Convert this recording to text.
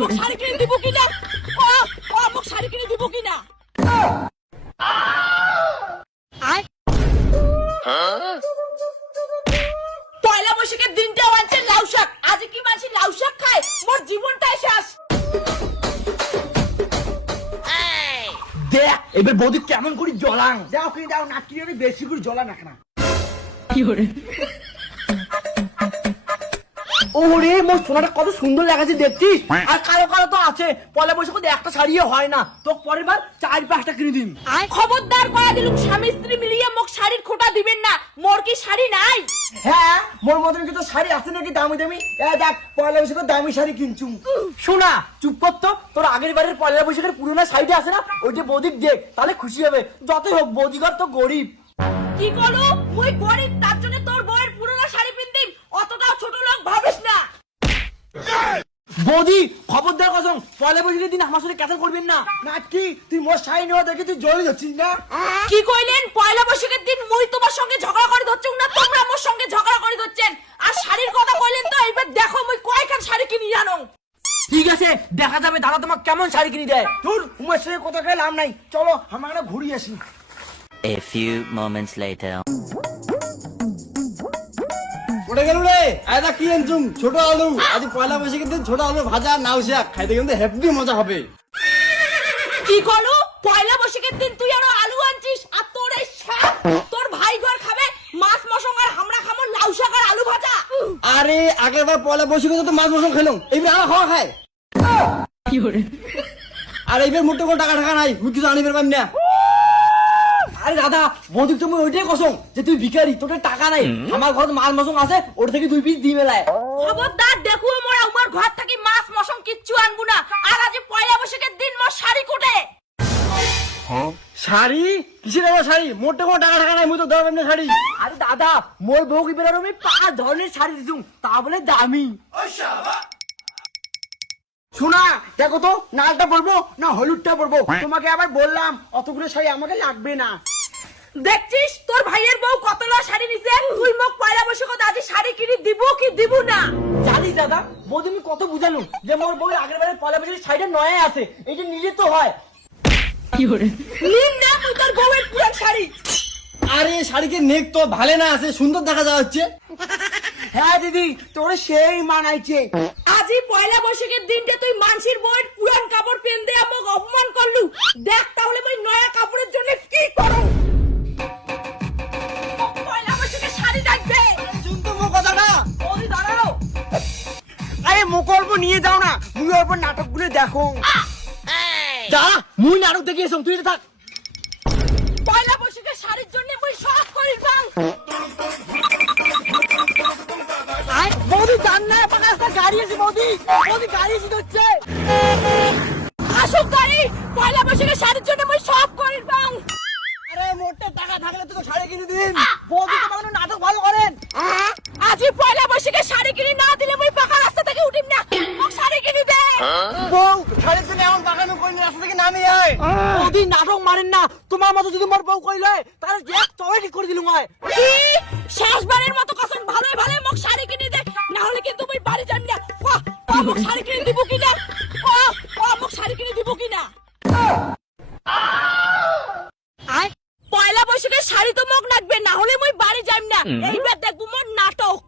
মোক শাড়ি কিনে দিব কিনা মোক শাড়ি কিনে দিব কিনা পয়লা বৈশাখের দিনটা আনছে লাউ শাক আজ কি মানছি লাউ শাক খায় মোর জীবনটাই শেষ দেখ এবার বৌদি কেমন করে জ্বলাং দাও কি দাও নাটকি বেশি করে জ্বলা না কেনা কি করে ওরে মোর সোনাটা কত সুন্দর লাগাছে দেখছিস আর কালো কালো তো আছে পয়লা বৈশাখে একটা শাড়িও হয় না তো পরের বার 4-5টা কিনে দিন খবরদার করা দিলুম স্বামী স্ত্রী মিলিয়ে মোক শাড়ির খোটা দিবেন না মোর কি শাড়ি নাই হ্যাঁ মোর মতন কি তো শাড়ি আছে নাকি দামি দামি দেখ পয়লা বৈশাখে দামি শাড়ি কিনছু শোনা চুপ কর তো তোর আগের বারের পয়লা বৈশাখের পুরোনো শাড়িটা আছে না ওইটা বৌদিক দেখ তাহলে খুশি হবে যতই হোক বৌদিঘর তো গরিব কি করো মুই গরিব তার জন্য তোর বউয়ের পুরনো শাড়ি পিনদিম অতটাও ছোট লোক ভাবিস না বৌদি খবরদার কসম পয়লা বৈশাখের দিন আমার সাথে ক্যান্সেল করবেন না নাটকি তুই মোর শাড়ি নেওয়া দেখে তুই জ্বলে যাচ্ছিস না কি কইলেন পয়লা বৈশাখের দিন মুই তোমার সঙ্গে ঝগড়া করে ধরছুম না তোমরা মোর সঙ্গে ঝগড়া করে ধরছেন আর শাড়ির কথা কইলেন তো এবার দেখো মুই কয়খান শাড়ি কিনি জানো ঠিক আছে দেখা যাবে দাদা তোমাকে কেমন শাড়ি কিনে দেয় তোর উমের সাথে কথা কয়ে লাভ নাই চলো আমরা ঘুরিয়ে আসি A few moments later. ওটা গেল রে আয়দা কি আনছুম ছোট আলু আজ পয়লা বৈশাখের দিন ছোট আলু ভাজা নাও শাক খাইতে কিন্তু হেভি মজা হবে কি করো পয়লা বৈশাখের দিন তুই আরো আলু আনছিস আর তোর এই শাক তোর ভাই ঘর খাবে মাছ মশং আর আমরা খাবো লাউ শাক আর আলু ভাজা আরে আগের বার পয়লা বৈশাখে তো মাছ মশন খেলাম এইবার আমার খাওয়া খায় কি করে আর এইবার মোটে কোনো টাকা টাকা নাই মুই কিছু আনিবার পারি না আরে দাদা বৌদি তুমি ওইটাই কসম যে তুই ভিখারি তোর টাকা নাই আমার ঘর মাছ মাসং আছে ওর থেকে 2 পিস দি মেলায় খবরদার দেখো মোরা আমার ঘর থেকে মাছ মশং কিচ্ছু আনবো না আর আজ পয়লা বৈশাখের দিন মোর শাড়ি কোটে শাড়ি কিসের আমার শাড়ি মোটে কোনো টাকা টাকা নাই মুই তো দেওয়া পারি না শাড়ি আরে দাদা মোর বউ কি বেরো আমি 5 ধরনের শাড়ি দিছুম তা বলে দামি শোনা দেখো তো লালটা পরবো না হলুদটা পরবো তোমাকে আবার বললাম অতগুলো শাড়ি আমাকে লাগবে না দেখছিস তোর ভাইয়ের বউ কতলা শাড়ি নিছে তুই মোক পয়লা বৈশাখে আজি শাড়ি কিনে দিব কি দিব না জানিস দাদা বৌদি আমি কত বুঝালুম যে মোর বউ আগের বারে পয়লা বৈশাখের শাড়িটা নয় আছে এটা নিলে তো হয় কি করে নিন না তুই তোর বউয়ের পুরান শাড়ি আরে শাড়িকে নেক তো ভালো না আছে সুন্দর দেখা যাচ্ছে হ্যাঁ দিদি তোর সেই মানাইছে আজি পয়লা বৈশাখের দিনটা তুই মানসির বউয়ের পুরান কাপড় পেন দে আমাক অপমান করলু দেখ তাহলে মই নয়া কাপড়ের জন্য কি করব পয়লা বৈশাখের শাড়ি লাগবে শুন তো মোর কথাটা ওই দাঁড়াও আরে মোকলবো নিয়ে যাও না মুই ওর পর নাটকগুলো দেখো যা মুই নাটক দেখে এসম তুই থাক পয়লা বৈশাখের শাড়ির জন্য মই সব করিবাম বৌদি জান না পাকা রাস্তা গাড়ি আছে বৌদি বৌদি গাড়ি এসে হচ্ছে আসুক গাড়ি পয়লা বৈশাখের শাড়ির জন্য মই সব করিবাম আরে মোটে টাকা থাকলে তো শাড়ি কিনে দিন বৌদি তো মানে নাটক ভালো করেন আজি পয়লা বৈশাখের শাড়ি কিনে না দিলে মই পাকা রাস্তা থেকে উঠিম না মোক শাড়ি কিনে দে বউ শাড়ির জন্য এমন বাগানো কইলে রাস্তা থেকে নামে যায় বৌদি নাটক মারেন না তোমার মতো যদি মোর বউ কইলে তাহলে এক তবে ঠিক করে দিলুম হয় কি শেষবারের মতো কসম ভালোই ভালো মোক শাড়ি কিনে দে না হলে কিন্তু মই বাড়ি যাম না মোক শাড়ি কিনে দিব কি না মোক শাড়ি কিনে দিব কি না পয়লা বৈশাখের শাড়ি তো মোক লাগবে না হলে মই বাড়ি যাম না এইবার দেখবো মোর নাটক